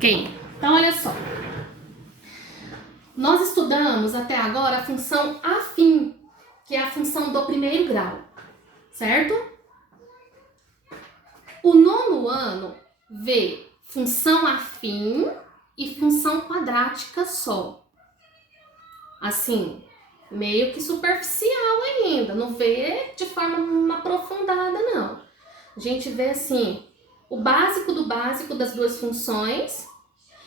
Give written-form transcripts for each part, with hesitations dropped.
Ok, então olha só. Nós estudamos até agora a função afim, que é a função do primeiro grau, certo? O nono ano vê função afim e função quadrática só. Assim, meio que superficial ainda, não vê de forma aprofundada, não. A gente vê assim, o básico do básico das duas funções.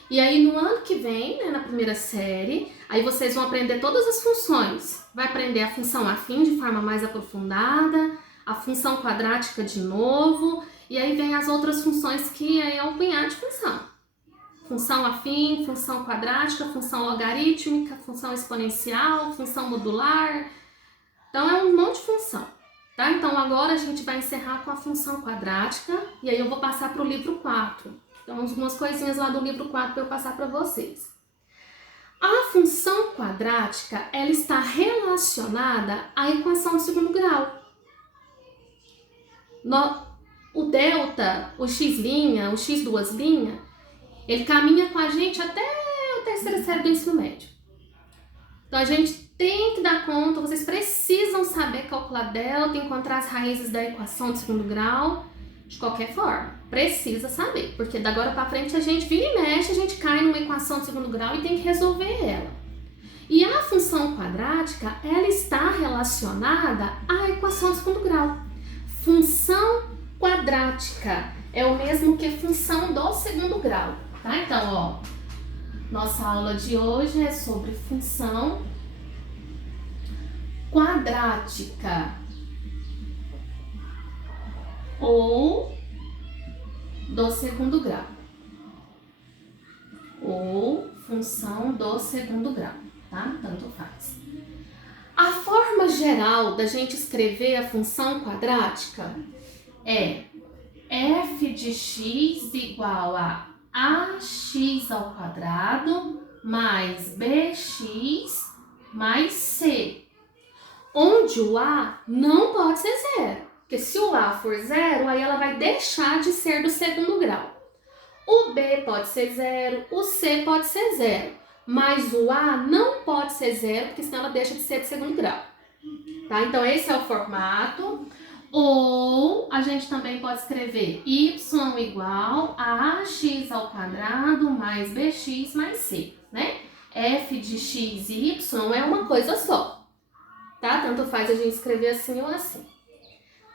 E aí no ano que vem, né, na primeira série, aí vocês vão aprender todas as funções. Vai aprender a função afim de forma mais aprofundada, a função quadrática de novo, e aí vem as outras funções que é um punhado de função. Função afim, função quadrática, função logarítmica, função exponencial, função modular. Então é um monte de função, tá? Então agora a gente vai encerrar com a função quadrática, e aí eu vou passar para o livro 4. Então, algumas coisinhas lá do livro 4 para eu passar para vocês. A função quadrática, ela está relacionada à equação de segundo grau. O delta, o x', o x2', ele caminha com a gente até a terceira série do ensino médio. Então, a gente tem que dar conta, vocês precisam saber calcular delta, encontrar as raízes da equação de segundo grau. De qualquer forma, precisa saber, porque da agora para frente a gente vira e mexe, a gente cai numa equação de segundo grau e tem que resolver ela. E a função quadrática, ela está relacionada à equação de segundo grau. Função quadrática é o mesmo que função do segundo grau, tá? Então, ó, nossa aula de hoje é sobre função quadrática ou do segundo grau, ou função do segundo grau, tá? Tanto faz. A forma geral da gente escrever a função quadrática é f de x igual a ax ao quadrado mais bx mais c, onde o a não pode ser zero. Porque se o A for zero, aí ela vai deixar de ser do segundo grau. O B pode ser zero, o C pode ser zero. Mas o A não pode ser zero, porque senão ela deixa de ser de segundo grau. Tá? Então, esse é o formato. Ou a gente também pode escrever y igual a ax ao quadrado mais bx mais c, né? F de x e y é uma coisa só. Tá? Tanto faz a gente escrever assim ou assim.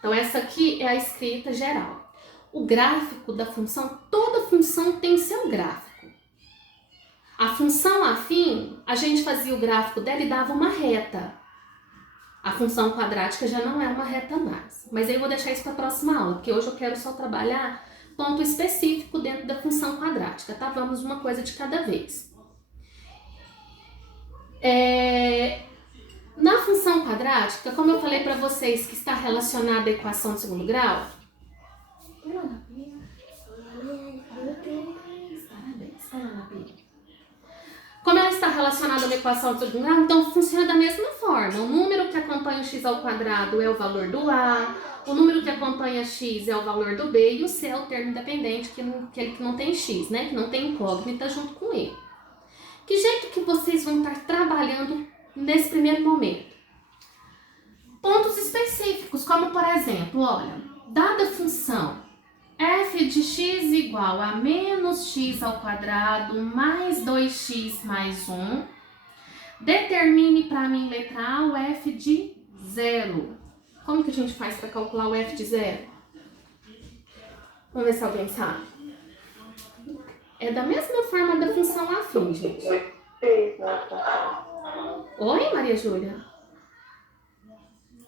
Então, essa aqui é a escrita geral. O gráfico da função, toda função tem seu gráfico. A função afim, a gente fazia o gráfico dela e dava uma reta. A função quadrática já não é uma reta mais. Mas aí eu vou deixar isso para a próxima aula, porque hoje eu quero só trabalhar ponto específico dentro da função quadrática, tá? Vamos uma coisa de cada vez. Na função quadrática, como eu falei para vocês que está relacionada à equação de segundo grau, como ela está relacionada à equação de segundo grau, então funciona da mesma forma. O número que acompanha o x ao quadrado é o valor do a, o número que acompanha x é o valor do b e o c é o termo independente, que não tem x, né? Que não tem incógnita junto com ele. Que jeito que vocês vão estar trabalhando nesse primeiro momento? Pontos específicos, como por exemplo, olha, dada a função f de x igual a menos x ao quadrado mais 2x mais 1, determine para mim, letra A, o f de 0. Como que a gente faz para calcular o f de 0? Vamos ver se alguém sabe. É da mesma forma da função afim, gente. Oi, Maria Júlia?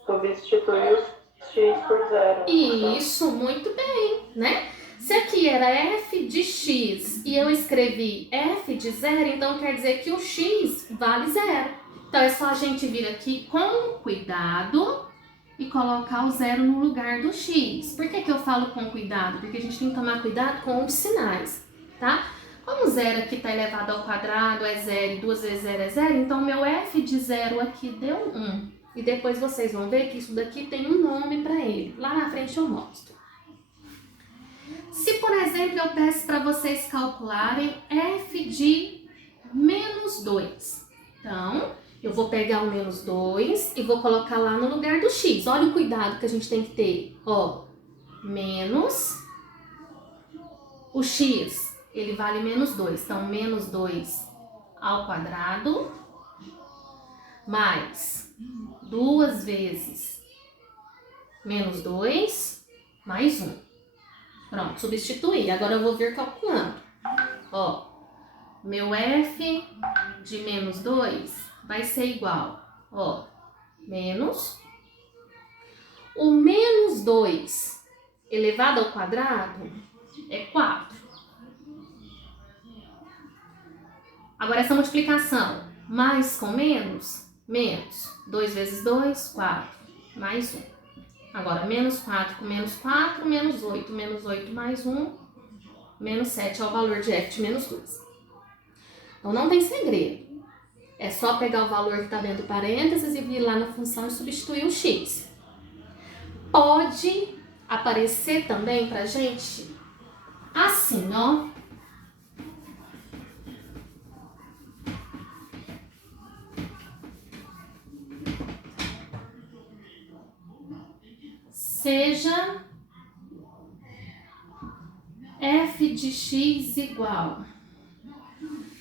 Substitui o x por zero. Isso, muito bem, né? Se aqui era f de x e eu escrevi f de 0, então quer dizer que o x vale 0. Então é só a gente vir aqui com cuidado e colocar o 0 no lugar do x. Por que eu falo com cuidado? Porque a gente tem que tomar cuidado com os sinais, tá? Como 0 aqui está elevado ao quadrado é 0 e 2 vezes 0 é 0, então meu f de 0 aqui deu 1. E depois vocês vão ver que isso daqui tem um nome para ele. Lá na frente eu mostro. Se, por exemplo, eu peço para vocês calcularem f de menos 2. Então, eu vou pegar o menos 2 e vou colocar lá no lugar do x. Olha o cuidado que a gente tem que ter. Ó, menos o x, ele vale menos 2. Então, menos 2 ao quadrado mais 2 vezes menos 2 mais 1. Pronto, substituir. Agora eu vou vir calculando. Ó, meu f de menos 2 vai ser igual, ó, menos o menos 2 elevado ao quadrado é 4. Agora essa multiplicação, mais com menos, menos. 2 vezes 2, 4, mais 1. Agora, menos 4 com menos 4, menos 8 mais 1, menos 7 é o valor de f de menos 2. Então, não tem segredo. É só pegar o valor que está dentro do parênteses e vir lá na função e substituir o x. Pode aparecer também pra gente assim, ó. Seja f de x igual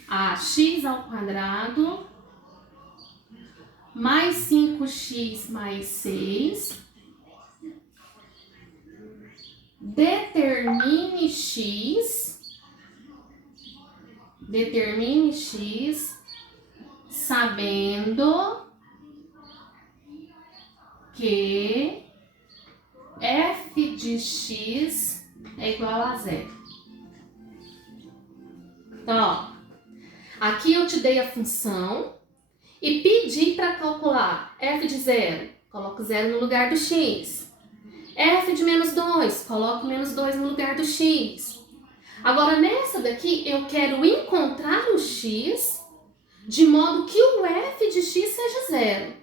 a x ao quadrado mais 5x mais 6. Determine x sabendo que f de x é igual a 0. Então, ó, aqui eu te dei a função e pedi para calcular f de 0. Coloco 0 no lugar do x. F de menos 2, coloco menos 2 no lugar do x. Agora, nessa daqui, eu quero encontrar o x de modo que o f de x seja 0.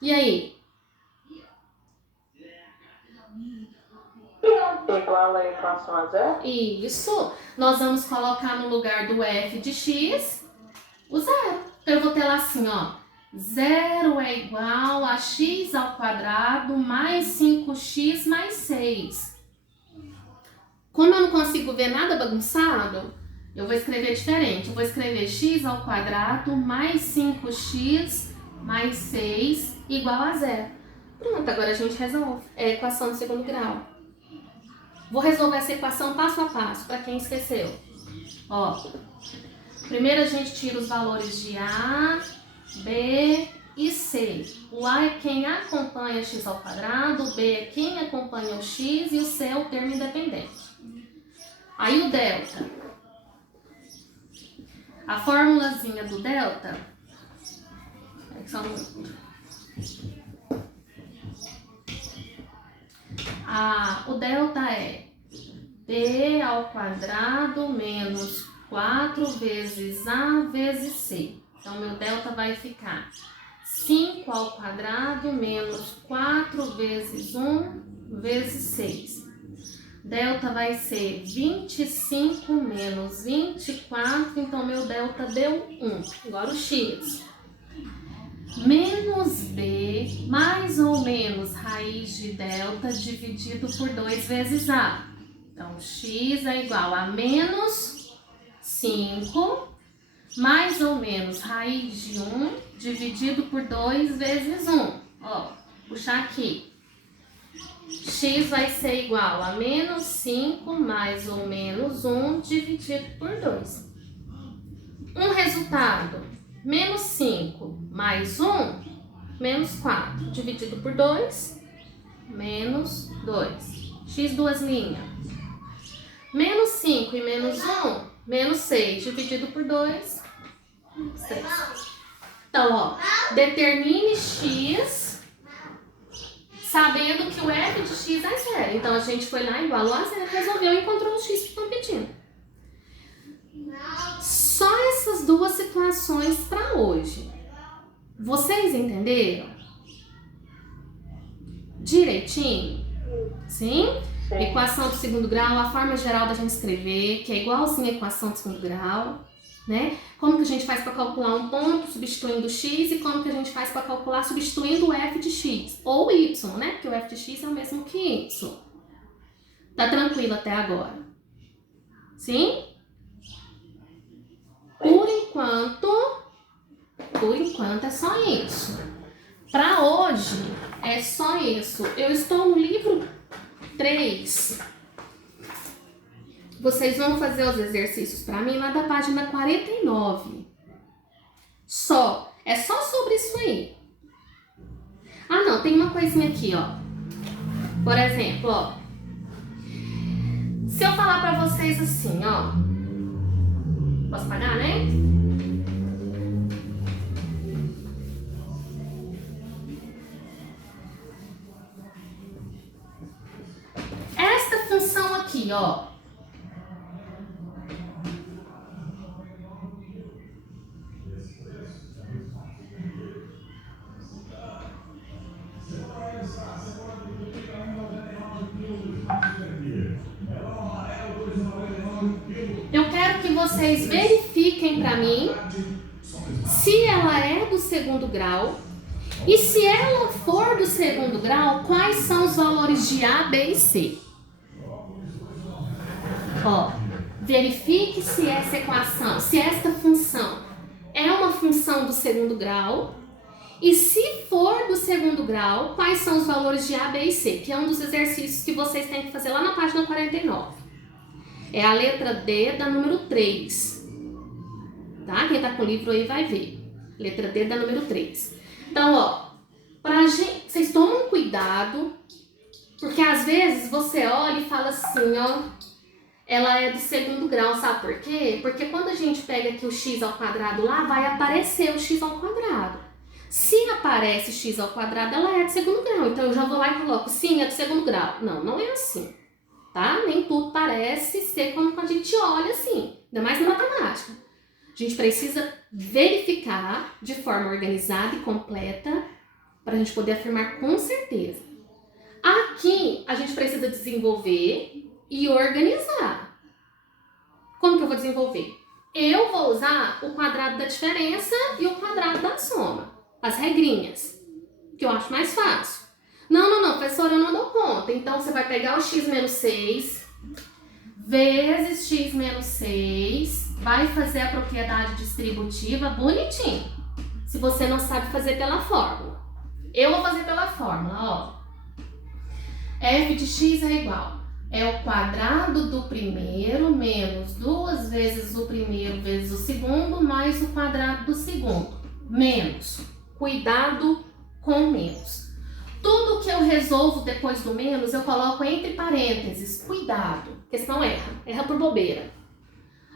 E aí? Igual a equação a 0? Isso. Nós vamos colocar no lugar do f de x o 0. Então, eu vou ter lá assim, ó. 0 é igual a x ao quadrado mais 5x mais 6. Como eu não consigo ver nada bagunçado, eu vou escrever diferente. Eu vou escrever x ao quadrado mais 5x mais 6 igual a 0. Pronto, agora a gente resolve. É a equação do segundo grau. Vou resolver essa equação passo a passo, para quem esqueceu. Ó, primeiro a gente tira os valores de A, B e C. O A é quem acompanha x ao quadrado, o B é quem acompanha o x e o C é o termo independente. Aí o delta. A formulazinha do delta é que só um minuto. O delta é B ao quadrado menos 4 vezes A vezes C. Então, meu delta vai ficar 5 ao quadrado menos 4 vezes 1 vezes 6. Delta vai ser 25 menos 24, então meu delta deu 1. Agora o x. Menos b mais ou menos raiz de delta dividido por 2 vezes a. Então, x é igual a menos 5 mais ou menos raiz de 1 dividido por 2 vezes 1. Ó, puxar aqui. X vai ser igual a menos 5 mais ou menos 1 dividido por 2. Um resultado, menos 5 mais 1, menos 4, dividido por 2, menos 2. X duas linhas. Menos 5 e menos 1, menos 6, dividido por 2, 6. Então, ó, determine x sabendo que o f de x é 0. Então, a gente foi lá, igualou a 0, resolveu e encontrou o x que estão pedindo. Só essas duas situações para hoje. Vocês entenderam? direitinho? Sim? Sim. Equação do segundo grau, a forma geral da gente escrever, que é igualzinho a equação do segundo grau, né? Como que a gente faz para calcular um ponto substituindo o x e como que a gente faz para calcular substituindo o f de x ou y, né? Porque o f de x é o mesmo que y. Tá tranquilo até agora? Sim? Por enquanto é só isso. Para hoje é só isso. Eu estou no livro 3. Vocês vão fazer os exercícios para mim lá da página 49. Só. É só sobre isso aí. Ah, não. Tem uma coisinha aqui, ó. Por exemplo, ó. Se eu falar para vocês assim, ó. Posso pagar, né? Esta função aqui, ó. Eu quero que vocês verifiquem para mim se ela é do segundo grau e se ela for do segundo grau, quais são os valores de A, B e C. Ó, verifique se essa equação, se esta função é uma função do segundo grau e se for do segundo grau, quais são os valores de A, B e C, que é um dos exercícios que vocês têm que fazer lá na página 49. É a letra D da número 3. Tá? Quem tá com o livro aí vai ver. Letra D da número 3. Então, ó, vocês tomam cuidado, porque às vezes você olha e fala assim, ó, ela é do segundo grau, sabe por quê? Porque quando a gente pega aqui o x ao quadrado lá, vai aparecer o x ao quadrado. Se aparece x ao quadrado, ela é do segundo grau. Então eu já vou lá e coloco, sim, é do segundo grau. Não, não é assim. Tá? Nem tudo parece ser como a gente olha assim, ainda mais na matemática. A gente precisa verificar de forma organizada e completa para a gente poder afirmar com certeza. Aqui a gente precisa desenvolver e organizar. Como que eu vou desenvolver? Eu vou usar o quadrado da diferença e o quadrado da soma, as regrinhas, que eu acho mais fácil. Não, professora, eu não dou conta. Então, você vai pegar o x menos 6 vezes x menos 6, vai fazer a propriedade distributiva bonitinho. Se você não sabe fazer pela fórmula. Eu vou fazer pela fórmula, ó. F de x é igual. É o quadrado do primeiro menos 2 vezes o primeiro vezes o segundo mais o quadrado do segundo. Menos. Cuidado com menos. Tudo que eu resolvo depois do menos, eu coloco entre parênteses. Cuidado, porque senão erra. Erra por bobeira.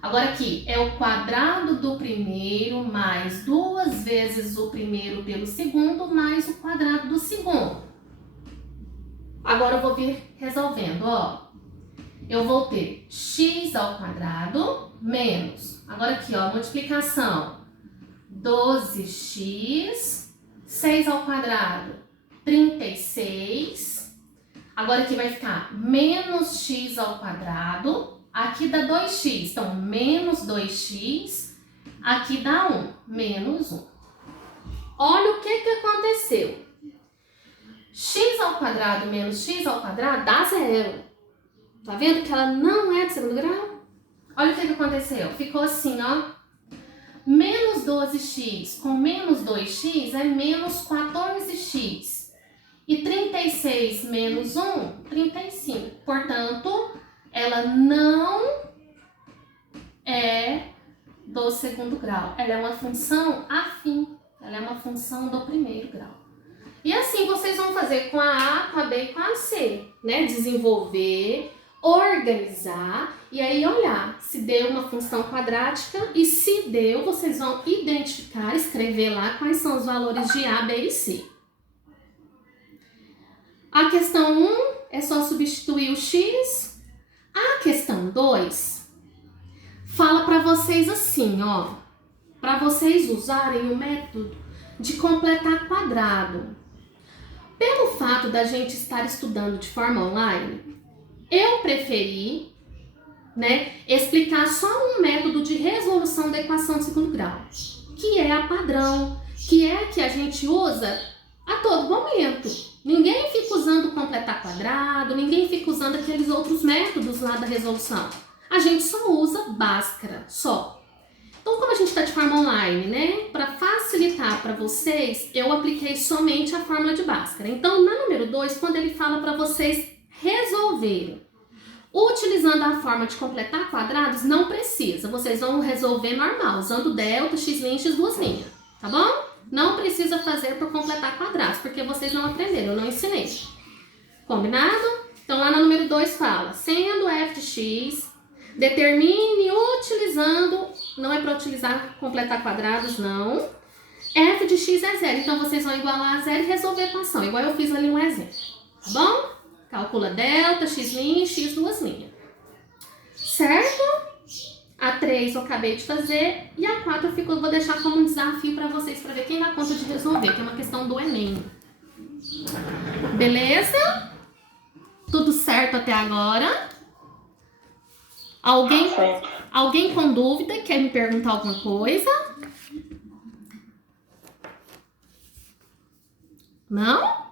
Agora aqui, é o quadrado do primeiro mais 2 vezes o primeiro pelo segundo mais o quadrado do segundo. Agora eu vou vir resolvendo, ó. Eu vou ter x ao quadrado menos. Agora aqui, ó, multiplicação. 12x, 6 ao quadrado. 36, agora aqui vai ficar menos x ao quadrado, aqui dá 2x, então menos 2x, aqui dá 1, menos 1. Olha o que aconteceu. X ao quadrado menos x ao quadrado dá 0. Tá vendo que ela não é de segundo grau? Olha o que aconteceu, ficou assim, ó. Menos 12x com menos 2x é menos 14x. E 36 menos 1, 35. Portanto, ela não é do segundo grau. Ela é uma função afim. Ela é uma função do primeiro grau. E assim vocês vão fazer com a A, com a B e com a C, né? Desenvolver, organizar e aí olhar se deu uma função quadrática e se deu, vocês vão identificar, escrever lá quais são os valores de A, B e C. A questão 1 é só substituir o x. A questão 2 fala para vocês assim, ó, para vocês usarem o método de completar quadrado. Pelo fato da gente estar estudando de forma online, eu preferi, né, explicar só um método de resolução da equação de segundo grau, que é a padrão, que é a que a gente usa a todo momento. Ninguém fica usando completar quadrado, ninguém fica usando aqueles outros métodos lá da resolução. A gente só usa Bhaskara, só. Então, como a gente está de forma online, né, para facilitar para vocês, eu apliquei somente a fórmula de Bhaskara. Então, na número 2, quando ele fala para vocês resolverem, utilizando a forma de completar quadrados, não precisa. Vocês vão resolver normal, usando delta, x', x', tá bom? Não precisa fazer por completar quadrados, porque vocês não aprenderam, eu não ensinei. Combinado? Então, lá no número 2 fala, sendo f de x, determine utilizando, não é para utilizar completar quadrados, não. F de x é zero, então vocês vão igualar a zero e resolver a equação, igual eu fiz ali no exemplo, tá bom? Calcula delta, x', x'. Certo? A 3 eu acabei de fazer e a 4 eu vou deixar como um desafio para vocês, para ver quem dá conta de resolver, que é uma questão do Enem. Beleza? Tudo certo até agora? Alguém com dúvida? Quer me perguntar alguma coisa? Não?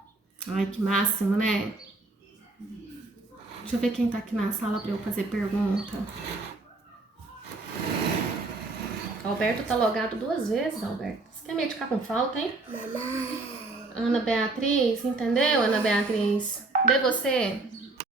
Ai, que máximo, né? Deixa eu ver quem tá aqui na sala pra eu fazer pergunta. Alberto tá logado 2 vezes, Alberto. Você quer me ficar com falta, hein? Mamãe. Ana Beatriz, entendeu, Ana Beatriz? Cadê você?